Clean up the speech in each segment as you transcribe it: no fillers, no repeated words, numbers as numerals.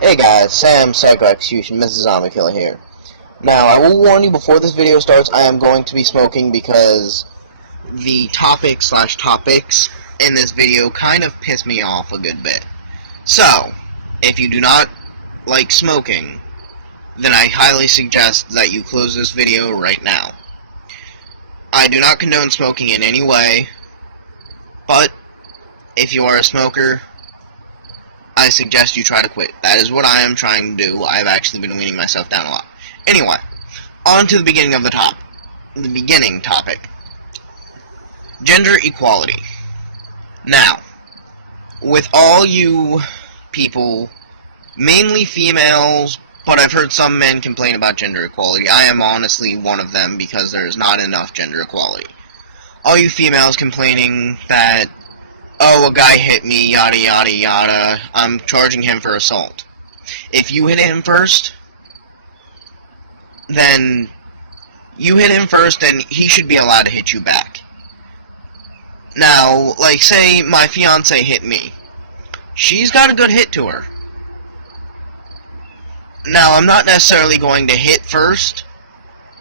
Hey guys, Sam Psycho Execution, Mrs. Zombie Killer here. Now, I will warn you before this video starts, I am going to be smoking because the topics in this video kind of piss me off a good bit. So, if you do not like smoking, then I highly suggest that you close this video right now. I do not condone smoking in any way, but if you are a smoker, I suggest you try to quit. That is what I am trying to do. I've actually been weaning myself down a lot. Anyway, on to the beginning of the beginning topic. Gender equality. Now, with all you people, mainly females, but I've heard some men complain about gender equality. I am honestly one of them because there is not enough gender equality. All you females complaining that, oh, a guy hit me, yada yada yada, I'm charging him for assault. If you hit him first, then you hit him first and he should be allowed to hit you back. Now, like say my fiance hit me. She's got a good hit to her. Now, I'm not necessarily going to hit first,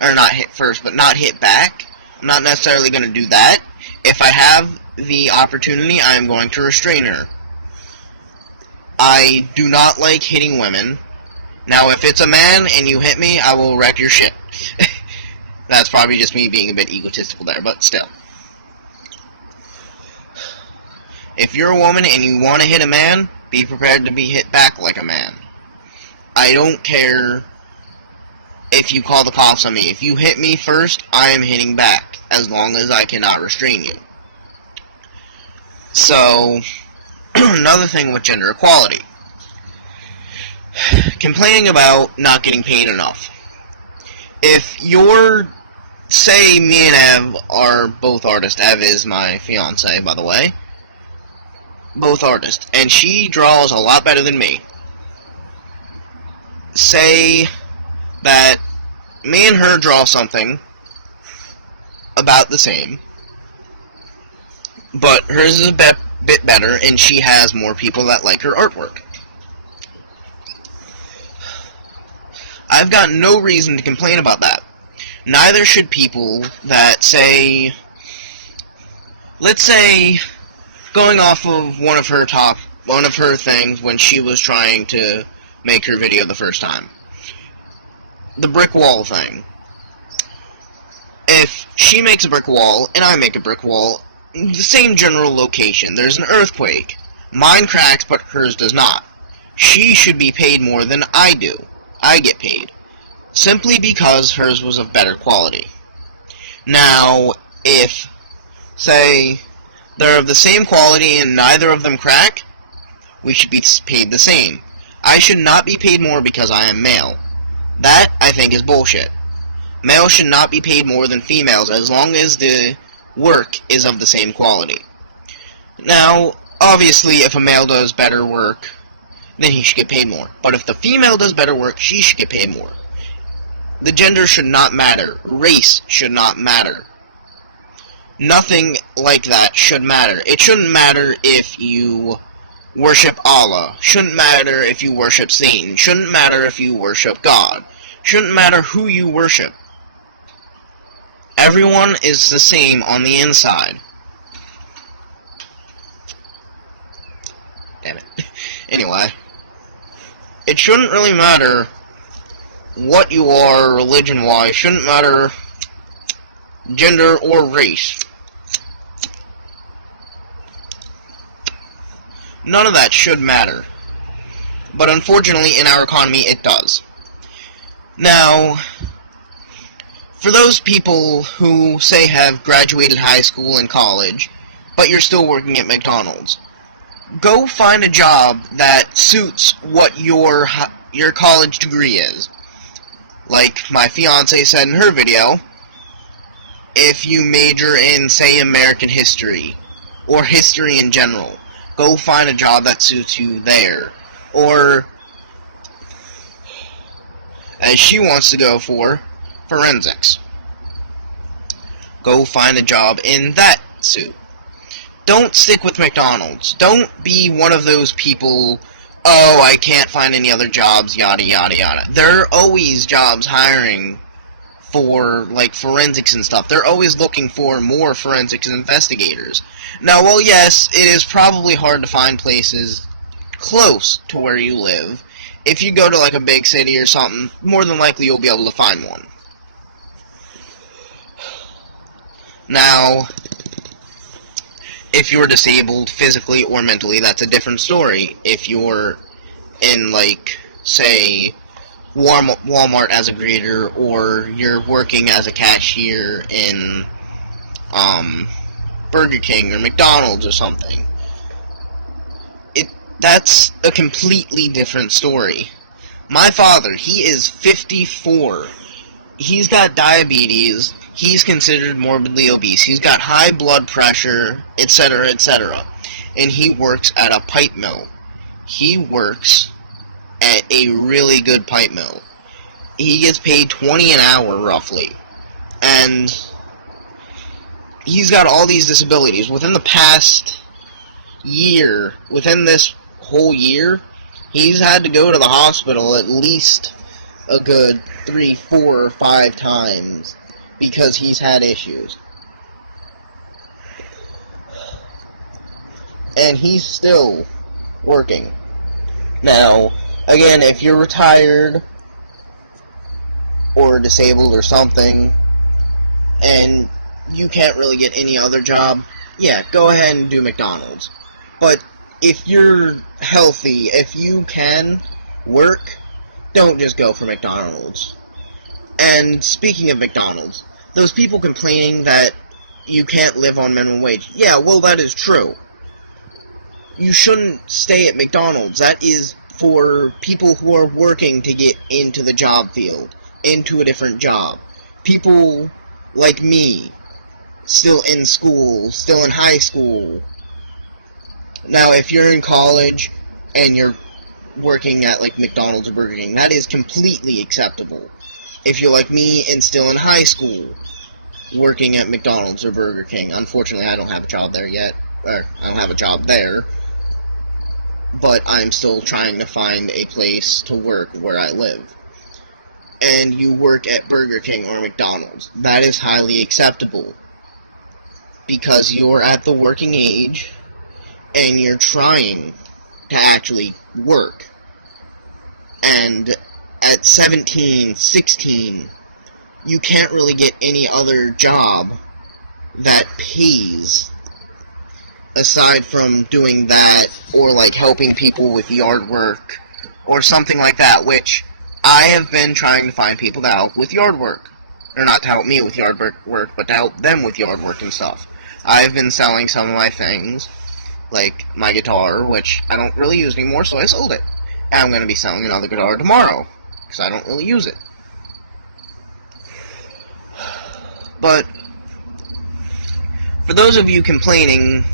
or not hit first, but not hit back. I'm not necessarily going to do that. If I have the opportunity, I am going to restrain her. I do not like hitting women. Now, if it's a man and you hit me, I will wreck your shit. That's probably just me being a bit egotistical there, but still. If you're a woman and you want to hit a man, be prepared to be hit back like a man. I don't care if you call the cops on me. If you hit me first, I am hitting back, as long as I cannot restrain you. So, another thing with gender equality. Complaining about not getting paid enough. If you're, say me and Ev are both artists. Ev is my fiance, by the way. Both artists. And she draws a lot better than me. Say that me and her draw something about the same, but hers is a bit better, and she has more people that like her artwork. I've got no reason to complain about that. Neither should people that say, let's say, going off of one of her things when she was trying to make her video the first time. The brick wall thing. If she makes a brick wall, and I make a brick wall, the same general location, there's an earthquake. Mine cracks, but hers does not. She should be paid more than I do. I get paid. Simply because hers was of better quality. Now, if, say, they're of the same quality and neither of them crack, we should be paid the same. I should not be paid more because I am male. That, I think, is bullshit. Males should not be paid more than females as long as the work is of the same quality. Now, obviously, if a male does better work, then he should get paid more. But if the female does better work, she should get paid more. The gender should not matter. Race should not matter. Nothing like that should matter. It shouldn't matter if you worship Allah. Shouldn't matter if you worship Satan. Shouldn't matter if you worship God. Shouldn't matter who you worship. Everyone is the same on the inside. Damn it. Anyway, it shouldn't really matter what you are religion-wise. Shouldn't matter gender or race. None of that should matter. But unfortunately, in our economy, it does. Now, for those people who, say, have graduated high school and college, but you're still working at McDonald's, go find a job that suits what your college degree is. Like my fiance said in her video, if you major in, say, American history, or history in general, go find a job that suits you there. Or, as she wants to go for, forensics. Go find a job in that suit. Don't stick with McDonald's. Don't be one of those people oh, I can't find any other jobs, yada yada yada. There are always jobs hiring for, like, forensics and stuff. They're always looking for more forensics investigators. Now, well, yes, it is probably hard to find places close to where you live. If you go to, like, a big city or something, more than likely you'll be able to find one. Now, if you're disabled physically or mentally, that's a different story. If you're in, like, say, Walmart as a greeter, or you're working as a cashier in Burger King or McDonald's or something, that's a completely different story. My father, he is 54. He's got diabetes. He's considered morbidly obese. He's got high blood pressure, etc., etc. And he works at a pipe mill. He works at a really good pipe mill. He gets paid $20 an hour, roughly. And he's got all these disabilities. Within the past year, within this whole year, he's had to go to the hospital at least a good 3, 4, or 5 times because he's had issues. And he's still working. Now, again, if you're retired or disabled or something, and you can't really get any other job, yeah, go ahead and do McDonald's. But if you're healthy, if you can work, don't just go for McDonald's. And speaking of McDonald's, those people complaining that you can't live on minimum wage, yeah, well, that is true. You shouldn't stay at McDonald's. That is for people who are working to get into the job field, into a different job. People like me, still in school, still in high school. Now, if you're in college and you're working at, like, McDonald's or Burger King, that is completely acceptable. If you're like me and still in high school, working at McDonald's or Burger King, unfortunately I don't have a job there yet, or I don't have a job there, but I'm still trying to find a place to work where I live. And you work at Burger King or McDonald's, that is highly acceptable, because you're at the working age, and you're trying to actually work. And at 17, 16, you can't really get any other job that pays aside from doing that, or like helping people with yard work, or something like that, which I have been trying to find people to help with yard work. Or not to help me with yard work, but to help them with yard work and stuff. I've been selling some of my things, like my guitar, which I don't really use anymore, so I sold it. And I'm going to be selling another guitar tomorrow, because I don't really use it. But for those of you complaining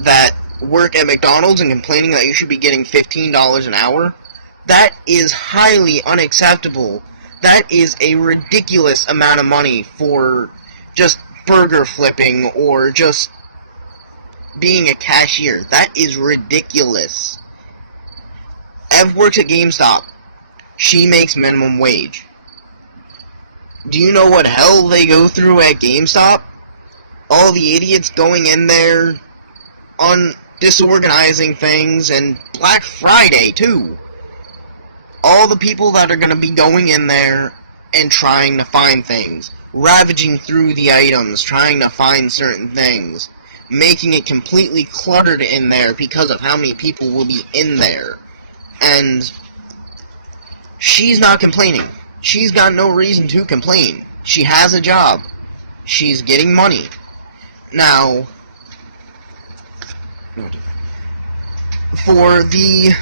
that work at McDonald's and complaining that you should be getting $15 an hour, that is highly unacceptable. That is a ridiculous amount of money for just burger flipping or just being a cashier. That is ridiculous. Ev works at GameStop. She makes minimum wage. Do you know what hell they go through at GameStop? All the idiots going in there on disorganizing things, and Black Friday too. All the people that are going to be going in there and trying to find things, ravaging through the items, trying to find certain things, making it completely cluttered in there because of how many people will be in there. And she's not complaining. She's got no reason to complain. She has a job. She's getting money. Now, for the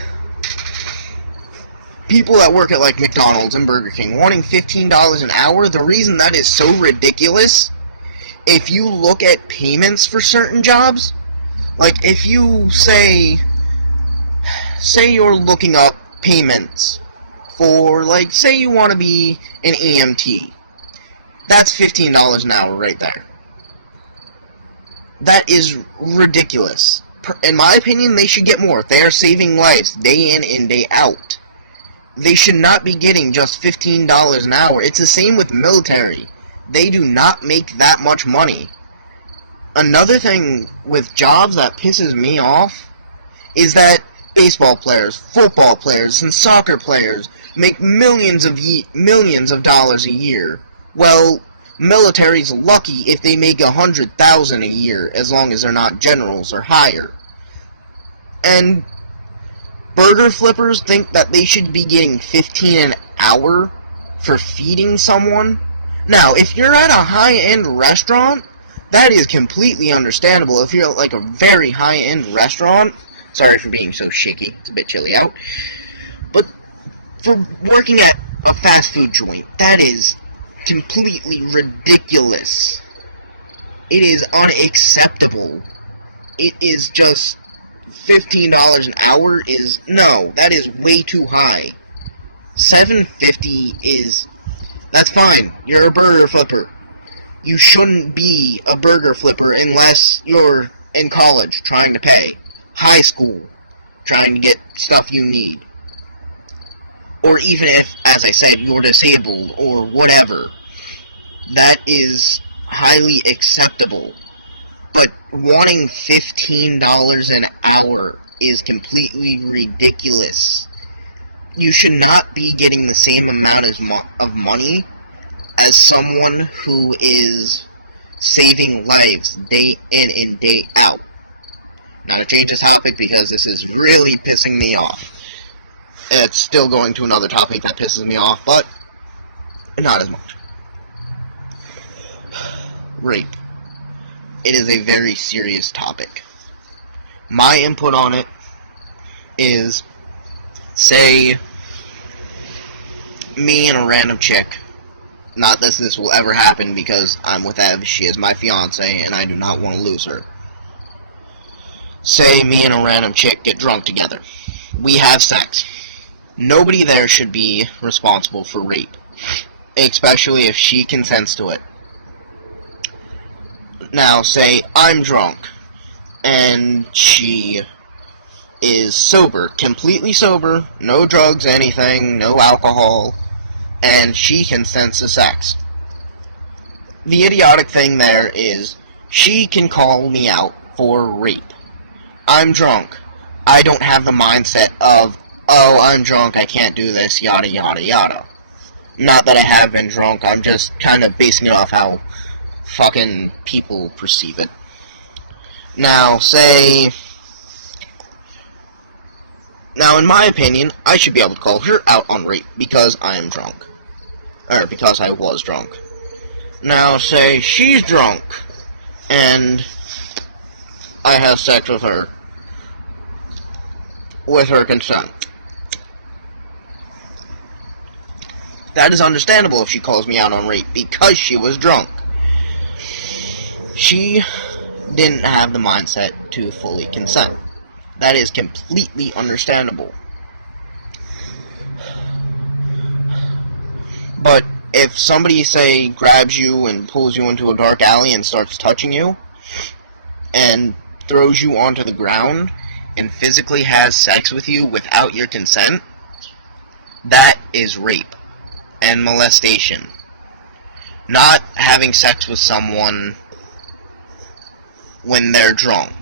people that work at, like, McDonald's and Burger King wanting $15 an hour, the reason that is so ridiculous, if you look at payments for certain jobs, like, if you say you're looking up payments for, like, say you want to be an EMT, that's $15 an hour right there. That is ridiculous. in my opinion, they should get more. They are saving lives day in and day out. They should not be getting just $15 an hour. It's the same with military. They do not make that much money. Another thing with jobs that pisses me off is that baseball players, football players, and soccer players make millions of dollars a year. Well, military's lucky if they make $100,000 a year, as long as they're not generals or higher. And burger flippers think that they should be getting $15 an hour for feeding someone. Now, if you're at a high-end restaurant, that is completely understandable. If you're at like a very high-end restaurant, sorry for being so shaky, it's a bit chilly out, but for working at a fast food joint, that is completely ridiculous. It is unacceptable. It is just $15 an hour is, no, that is way too high. $7.50 is, that's fine, you're a burger flipper. You shouldn't be a burger flipper unless you're in college trying to pay. High school, trying to get stuff you need. Or even if, as I said, you're disabled or whatever. That is highly acceptable. But wanting $15 an hour is completely ridiculous. You should not be getting the same amount of money as someone who is saving lives day in and day out. Now, to change the topic, because this is really pissing me off. It's still going to another topic that pisses me off, but not as much. Rape. It is a very serious topic. My input on it is, say, me and a random chick. Not that this will ever happen, because I'm with Ev, she is my fiance, and I do not want to lose her. Say me and a random chick get drunk together. We have sex. Nobody there should be responsible for rape, especially if she consents to it. Now, say I'm drunk, and she is sober, completely sober, no drugs, anything, no alcohol, and she consents to sex. The idiotic thing there is, she can call me out for rape. I'm drunk. I don't have the mindset of, oh, I'm drunk, I can't do this, yada yada yada. Not that I have been drunk, I'm just kind of basing it off how fucking people perceive it. Now, now in my opinion, I should be able to call her out on rape because I am drunk. Or because I was drunk. Now, say she's drunk, and I have sex with her consent. That is understandable if she calls me out on rape, because she was drunk. She didn't have the mindset to fully consent. That is completely understandable. But if somebody, say, grabs you and pulls you into a dark alley and starts touching you, and throws you onto the ground, and physically has sex with you without your consent, that is rape and molestation. Not having sex with someone when they're drunk.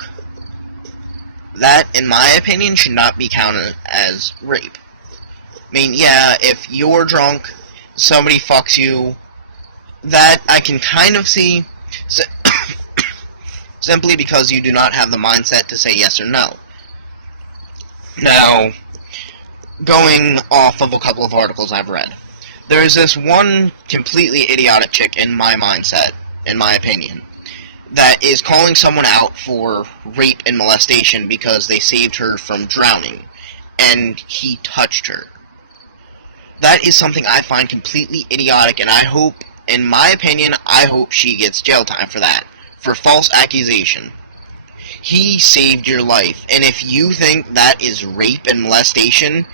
That, in my opinion, should not be counted as rape. I mean, yeah, if you're drunk, somebody fucks you, that I can kind of see, simply because you do not have the mindset to say yes or no. Now, going off of a couple of articles I've read, there is this one completely idiotic chick in my mindset, in my opinion, that is calling someone out for rape and molestation because they saved her from drowning, and he touched her. That is something I find completely idiotic, and I hope, in my opinion, I hope she gets jail time for that, for false accusation. He saved your life, and if you think that is rape and molestation,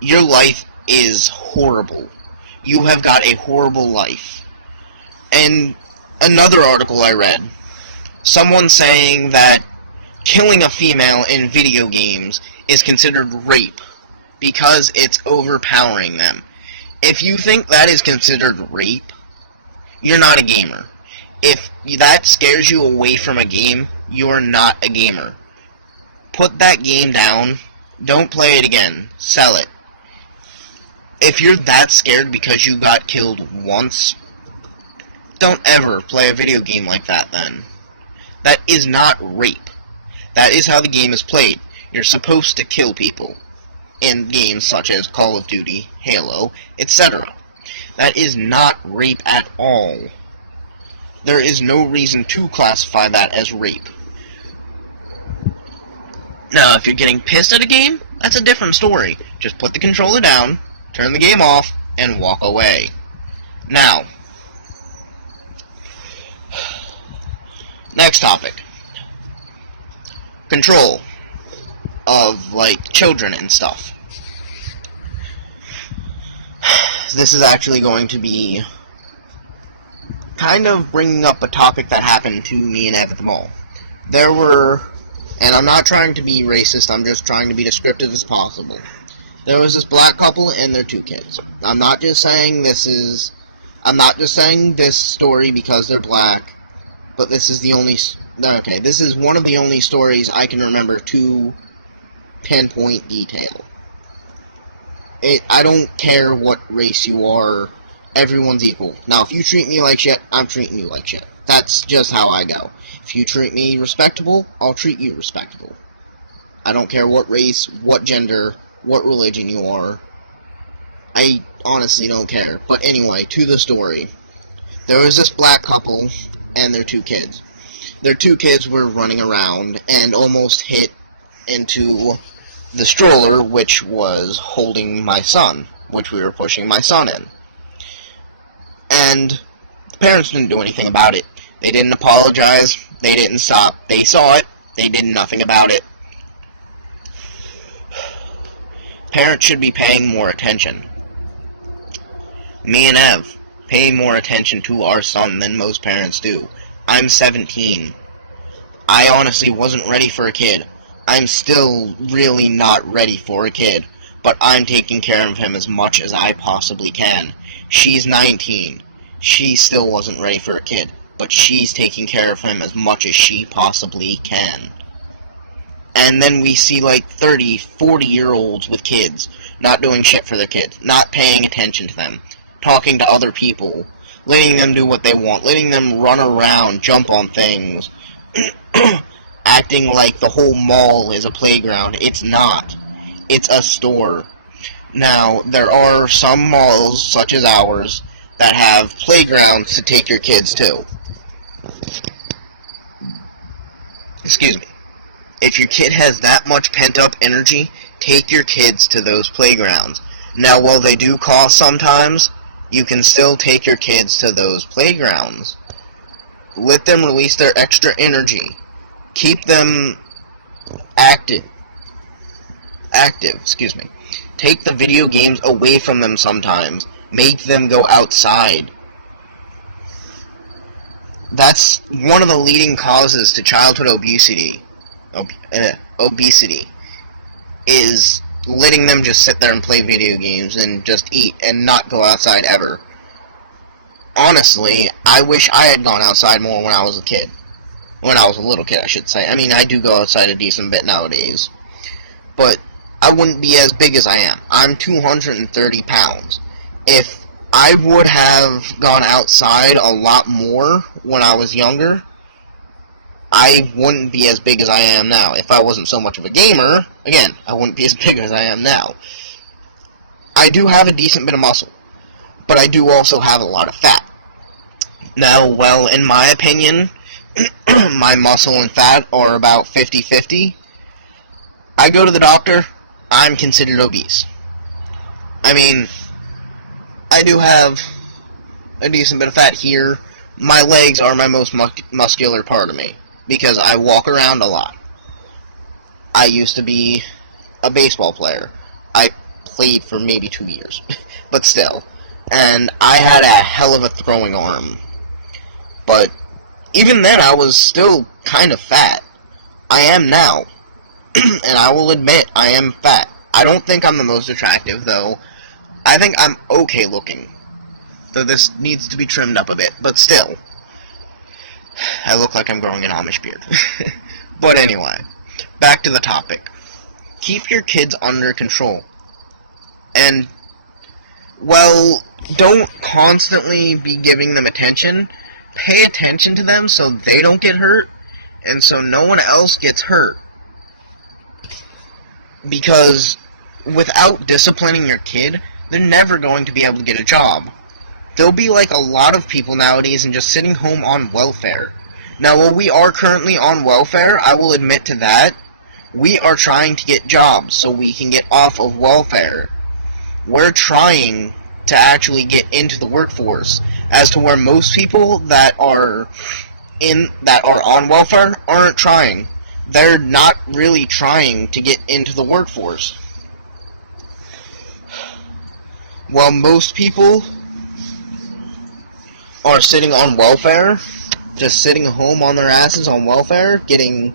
your life is horrible. You have got a horrible life. And another article I read, someone saying that killing a female in video games is considered rape because it's overpowering them. If you think that is considered rape, you're not a gamer. If that scares you away from a game, you're not a gamer. Put that game down. Don't play it again. Sell it. If you're that scared because you got killed once, don't ever play a video game like that then. That is not rape. That is how the game is played. You're supposed to kill people in games such as Call of Duty, Halo, etc. That is not rape at all. There is no reason to classify that as rape. Now, if you're getting pissed at a game, that's a different story. Just put the controller down, turn the game off, and walk away. Now, next topic. Control of, like, children and stuff. This is actually going to be kind of bringing up a topic that happened to me and Ev at the mall. There were, and I'm not trying to be racist, I'm just trying to be descriptive as possible. There was this black couple and their 2 kids. I'm not just saying this story because they're black, but this is this is one of the only stories I can remember to pinpoint detail. I don't care what race you are, everyone's equal. Now, if you treat me like shit, I'm treating you like shit. That's just how I go. If you treat me respectable, I'll treat you respectable. I don't care what race, what gender, what religion you are. I honestly don't care. But anyway, to the story. There was this black couple and their 2 kids. Their 2 kids were running around and almost hit into the stroller, which was holding my son, which we were pushing my son in. And the parents didn't do anything about it. They didn't apologize. They didn't stop. They saw it. They did nothing about it. Parents should be paying more attention. Me and Ev pay more attention to our son than most parents do. I'm 17. I honestly wasn't ready for a kid. I'm still really not ready for a kid, but I'm taking care of him as much as I possibly can. She's 19. She still wasn't ready for a kid, but she's taking care of him as much as she possibly can. And then we see like 30, 40-year-olds with kids, not doing shit for their kids, not paying attention to them, talking to other people, letting them do what they want, letting them run around, jump on things, acting like the whole mall is a playground. It's not. It's a store. Now, there are some malls, such as ours, that have playgrounds to take your kids to. Excuse me. If your kid has that much pent-up energy, take your kids to those playgrounds. Now, while they do cost sometimes, you can still take your kids to those playgrounds. Let them release their extra energy. Keep them active. Take the video games away from them sometimes. Make them go outside. That's one of the leading causes to childhood obesity. Obesity is letting them just sit there and play video games and just eat and not go outside ever. Honestly, I wish I had gone outside more when I was a kid. When I was a little kid, I should say. I mean, I do go outside a decent bit nowadays. But I wouldn't be as big as I am. I'm 230 pounds. If I would have gone outside a lot more when I was younger, I wouldn't be as big as I am now. If I wasn't so much of a gamer, again, I wouldn't be as big as I am now. I do have a decent bit of muscle, but I do also have a lot of fat. Now, well, in my opinion, my muscle and fat are about 50-50. I go to the doctor, I'm considered obese. I mean, I do have a decent bit of fat here. My legs are my most muscular part of me, because I walk around a lot. I used to be a baseball player. I played for maybe 2 years, but still. And I had a hell of a throwing arm. But even then, I was still kind of fat. I am now. And I will admit, I am fat. I don't think I'm the most attractive, though. I think I'm okay looking. Though this needs to be trimmed up a bit, but still. I look like I'm growing an Amish beard. But anyway, back to the topic. Keep your kids under control. And, well, don't constantly be giving them attention. Pay attention to them so they don't get hurt, and so no one else gets hurt. Because without disciplining your kid, they're never going to be able to get a job. They'll be like a lot of people nowadays and just sitting home on welfare. Now, while we are currently on welfare, I will admit to that, we are trying to get jobs so we can get off of welfare. We're trying to actually get into the workforce, as to where most people that are on welfare aren't trying. They're not really trying to get into the workforce. While most people are sitting on welfare, just sitting home on their asses on welfare, getting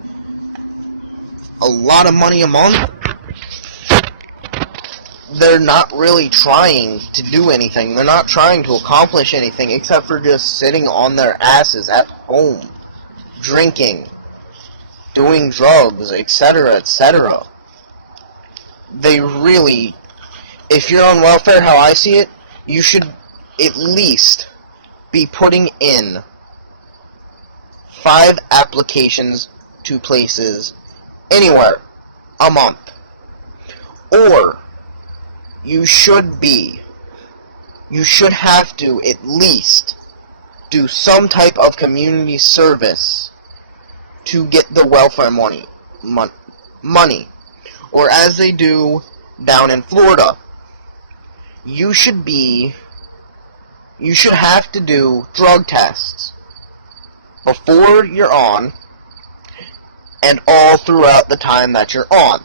a lot of money a month, they're not really trying to do anything. They're not trying to accomplish anything except for just sitting on their asses at home, drinking, doing drugs, etc., etc. They really, if you're on welfare, how I see it, you should at least be putting in 5 applications to places anywhere a month. Or you should have to at least do some type of community service to get the welfare money. Or as they do down in Florida, you should have to do drug tests before you're on and all throughout the time that you're on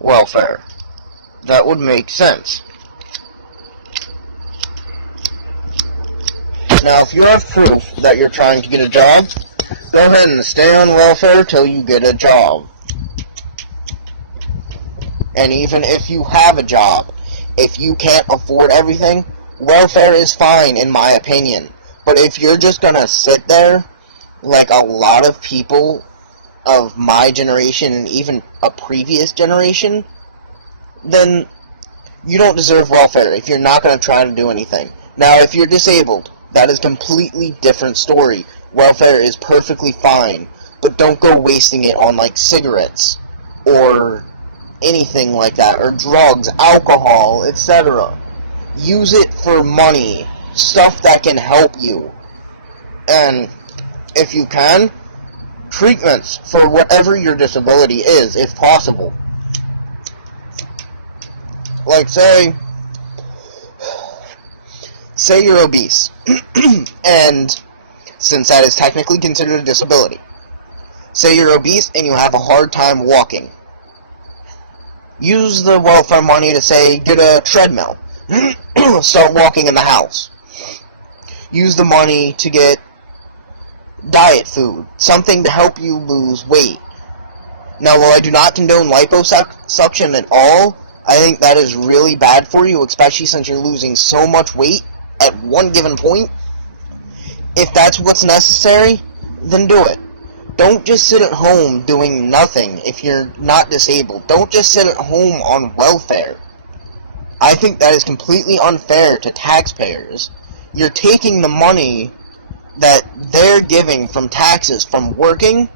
welfare. That would make sense. Now, if you have proof that you're trying to get a job, go ahead and stay on welfare till you get a job. And even if you have a job, if you can't afford everything, welfare is fine, in my opinion. But if you're just gonna sit there, like a lot of people of my generation and even a previous generation, then you don't deserve welfare if you're not going to try to do anything. Now, if you're disabled, that is a completely different story. Welfare is perfectly fine, but don't go wasting it on, like, cigarettes, or anything like that, or drugs, alcohol, etc. Use it for money, stuff that can help you. And, if you can, treatments for whatever your disability is, if possible. Like, say you're obese, and since that is technically considered a disability, say you're obese and you have a hard time walking. Use the welfare money to, say, get a treadmill. Start walking in the house. Use the money to get diet food, something to help you lose weight. Now, while I do not condone liposuction at all, I think that is really bad for you, especially since you're losing so much weight at one given point. If that's what's necessary, then do it. Don't just sit at home doing nothing if you're not disabled. Don't just sit at home on welfare. I think that is completely unfair to taxpayers. You're taking the money that they're giving from taxes from working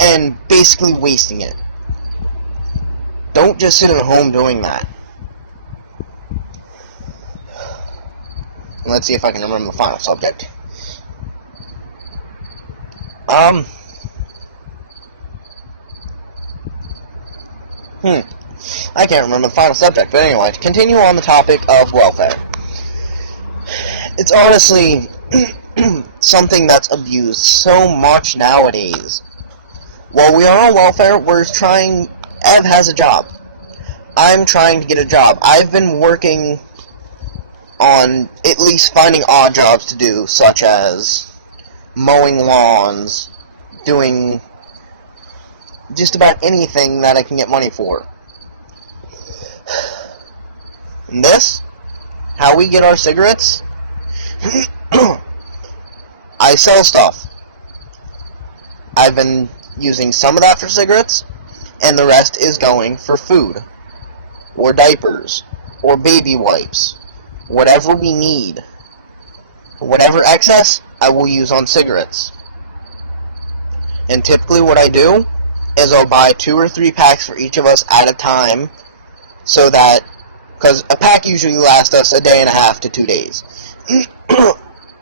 and basically wasting it. Don't just sit at home doing that. Let's see if I can remember the final subject. I can't remember the final subject, but anyway, to continue on the topic of welfare. It's honestly something that's abused so much nowadays. While we are on welfare, Ev has a job. I'm trying to get a job. I've been working on at least finding odd jobs to do, such as mowing lawns, doing just about anything that I can get money for. And this, how we get our cigarettes, I sell stuff. I've been using some of that for cigarettes, and the rest is going for food, or diapers, or baby wipes, whatever we need. Whatever excess, I will use on cigarettes. And typically what I do is I'll buy 2 or 3 packs for each of us at a time, so that, because a pack usually lasts us a day and a half to 2 days.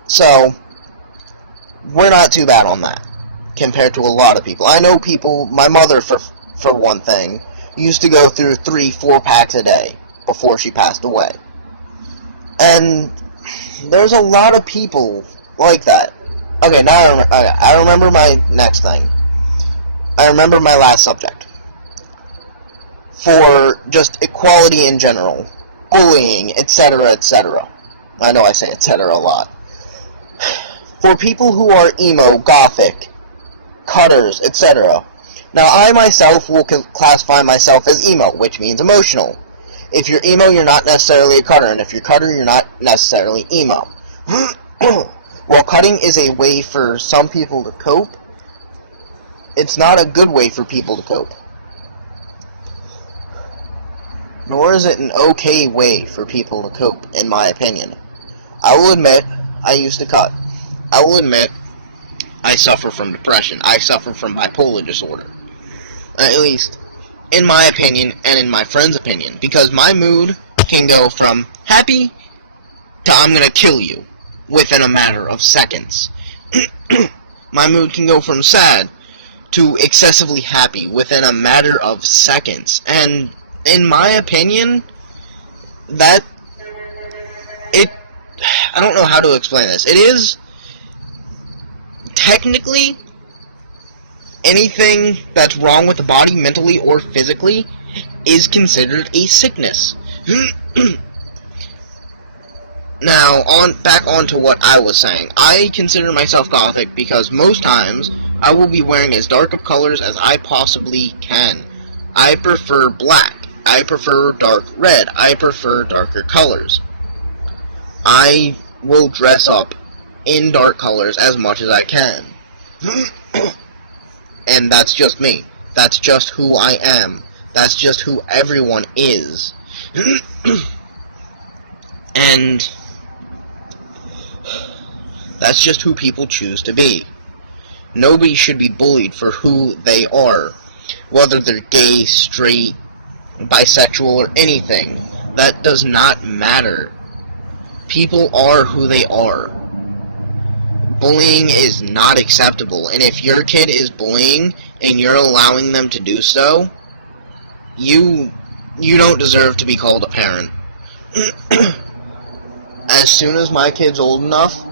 So, we're not too bad on that, compared to a lot of people. I know people, my mother, for one thing, used to go through 3-4 packs a day before she passed away. And there's a lot of people like that. Okay, now I remember my next thing. I remember my last subject. For just equality in general, bullying, etc., etc. I know I say etc. a lot. For people who are emo, gothic, cutters, etc. Now, I myself will classify myself as emo, which means emotional. If you're emo, you're not necessarily a cutter, and if you're cutter, you're not necessarily emo. While cutting is a way for some people to cope, it's not a good way for people to cope. Nor is it an okay way for people to cope, in my opinion. I will admit, I used to cut. I will admit, I suffer from depression. I suffer from bipolar disorder. At least, in my opinion, and in my friend's opinion. Because my mood can go from happy to I'm gonna kill you within a matter of seconds. My mood can go from sad to excessively happy within a matter of seconds. And in my opinion, I don't know how to explain this. It is technically anything that's wrong with the body, mentally or physically, is considered a sickness. Now, back on to what I was saying. I consider myself gothic because most times I will be wearing as dark of colors as I possibly can. I prefer black. I prefer dark red. I prefer darker colors. I will dress up in dark colors as much as I can. And that's just me. That's just who I am. That's just who everyone is. And that's just who people choose to be. Nobody should be bullied for who they are. Whether they're gay, straight, bisexual, or anything. That does not matter. People are who they are. Bullying is not acceptable, and if your kid is bullying and you're allowing them to do so, you don't deserve to be called a parent. As soon as my kid's old enough,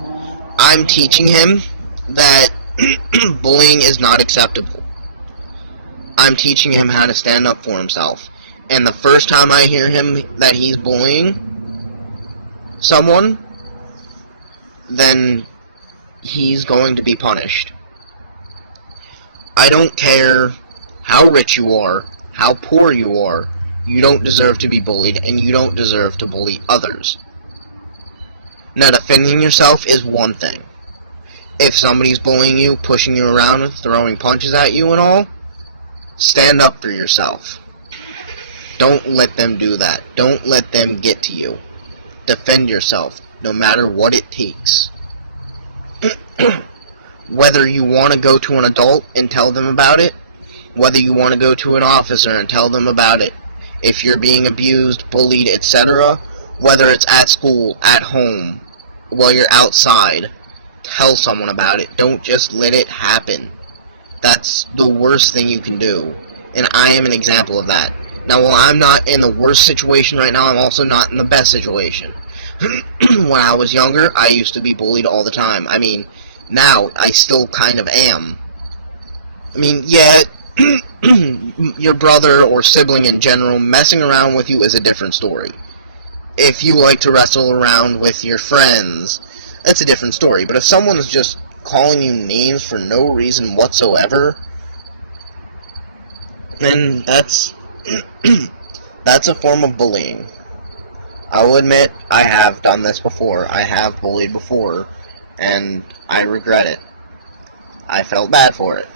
I'm teaching him that bullying is not acceptable. I'm teaching him how to stand up for himself. And the first time I hear him that he's bullying someone, then he's going to be punished. I don't care how rich you are, how poor you are, you don't deserve to be bullied, and you don't deserve to bully others. Now, defending yourself is one thing. If somebody's bullying you, pushing you around, throwing punches at you and all, stand up for yourself. Don't let them do that. Don't let them get to you. Defend yourself, no matter what it takes. Whether you want to go to an adult and tell them about it, whether you want to go to an officer and tell them about it, if you're being abused, bullied, etc., whether it's at school, at home, while you're outside, tell someone about it. Don't just let it happen. That's the worst thing you can do. And I am an example of that. Now, while I'm not in the worst situation right now, I'm also not in the best situation. When I was younger, I used to be bullied all the time. I mean, now, I still kind of am. I mean, yeah, your brother or sibling in general messing around with you is a different story. If you like to wrestle around with your friends, that's a different story. But if someone's just calling you names for no reason whatsoever, then that's that's a form of bullying. I will admit, I have done this before. I have bullied before, and I regret it. I felt bad for it.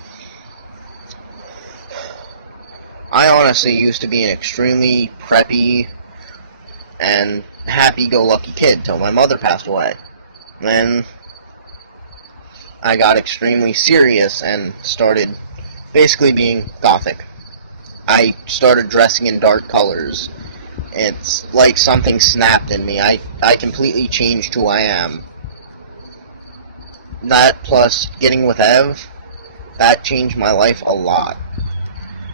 I honestly used to be an extremely preppy and happy-go-lucky kid till my mother passed away. Then I got extremely serious and started basically being gothic. I started dressing in dark colors. It's like something snapped in me. I completely changed who I am. That plus getting with Ev, that changed my life a lot.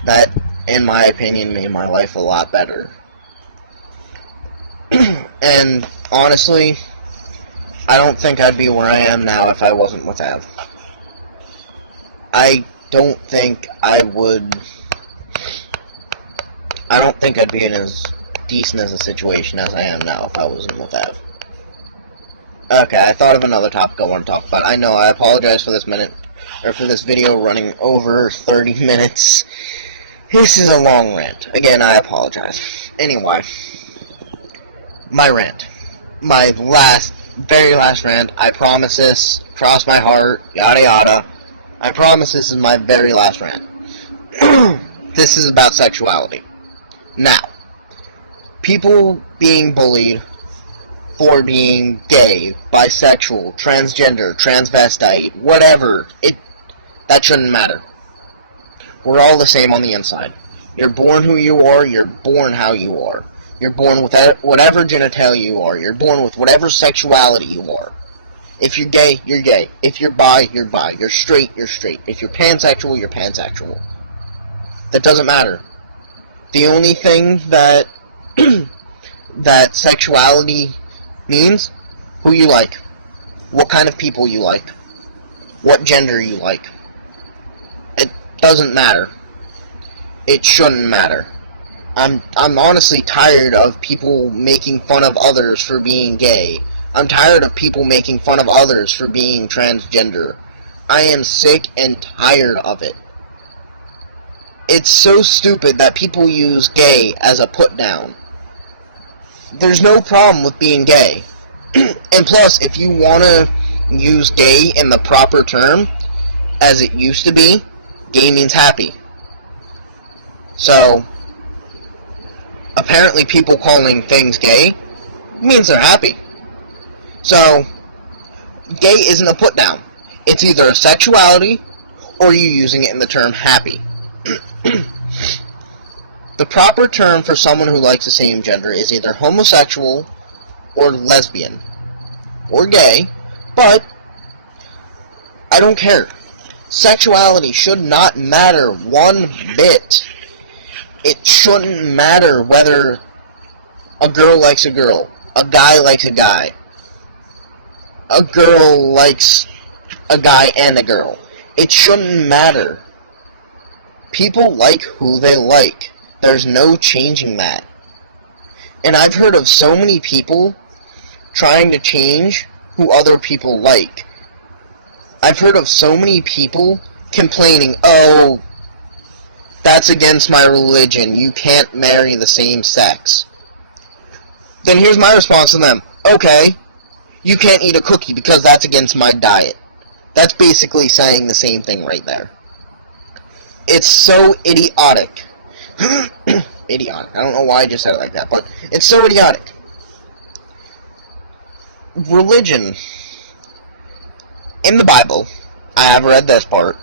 That, in my opinion, made my life a lot better. And honestly, I don't think I'd be where I am now if I wasn't with Ev. I don't think I'd be in as decent as a situation as I am now if I wasn't with Ev. Okay, I thought of another topic I want to talk about. I know, I apologize for this video running over 30 minutes. This is a long rant. Again, I apologize. Anyway, my rant. My very last rant. I promise this. Cross my heart. Yada yada. I promise this is my very last rant. This is about sexuality. Now, people being bullied for being gay, bisexual, transgender, transvestite, whatever, that shouldn't matter. We're all the same on the inside. You're born who you are, you're born how you are. You're born with whatever genitalia you are. You're born with whatever sexuality you are. If you're gay, you're gay. If you're bi, you're bi. You're straight, you're straight. If you're pansexual, you're pansexual. That doesn't matter. The only thing that that sexuality means, who you like, what kind of people you like, what gender you like. It doesn't matter. It shouldn't matter. I'm honestly tired of people making fun of others for being gay. I'm tired of people making fun of others for being transgender. I am sick and tired of it. It's so stupid that people use gay as a put-down. There's no problem with being gay. And plus, if you want to use gay in the proper term, as it used to be, gay means happy. So, apparently people calling things gay means they're happy. So, gay isn't a put-down. It's either a sexuality, or you using it in the term happy. The proper term for someone who likes the same gender is either homosexual, or lesbian, or gay, but I don't care. Sexuality should not matter one bit. It shouldn't matter whether a girl likes a girl, a guy likes a guy, a girl likes a guy and a girl. It shouldn't matter. People like who they like. There's no changing that. And I've heard of so many people trying to change who other people like. I've heard of so many people complaining, oh, that's against my religion. You can't marry the same sex. Then here's my response to them. Okay, you can't eat a cookie because that's against my diet. That's basically saying the same thing right there. It's so idiotic. Idiotic. I don't know why I just said it like that, but it's so idiotic. Religion. In the Bible, I have read this part,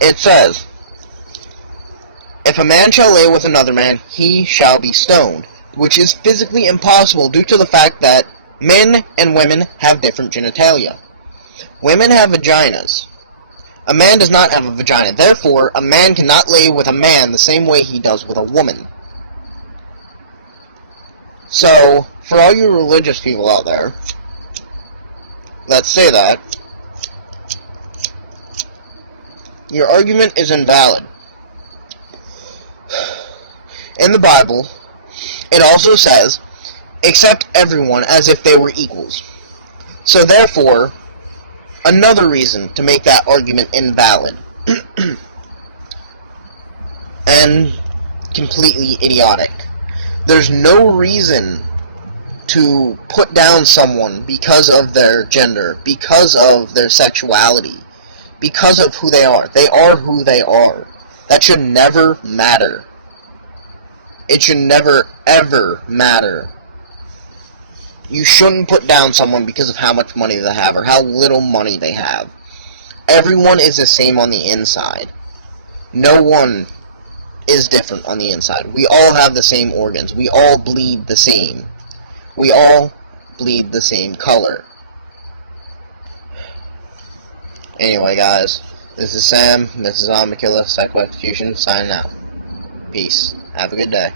it says, if a man shall lay with another man, he shall be stoned, which is physically impossible due to the fact that men and women have different genitalia. Women have vaginas. A man does not have a vagina. Therefore, a man cannot lay with a man the same way he does with a woman. So, for all you religious people out there that say that, your argument is invalid. In the Bible, it also says, accept everyone as if they were equals. So therefore, another reason to make that argument invalid. And completely idiotic. There's no reason to put down someone because of their gender, because of their sexuality, because of who they are. They are who they are. That should never matter. It should never, ever matter. You shouldn't put down someone because of how much money they have or how little money they have. Everyone is the same on the inside. No one is different on the inside. We all have the same organs. We all bleed the same. We all bleed the same color. Anyway, guys, this is Sam. This is Amakilla Psycho Execution signing out. Peace. Have a good day.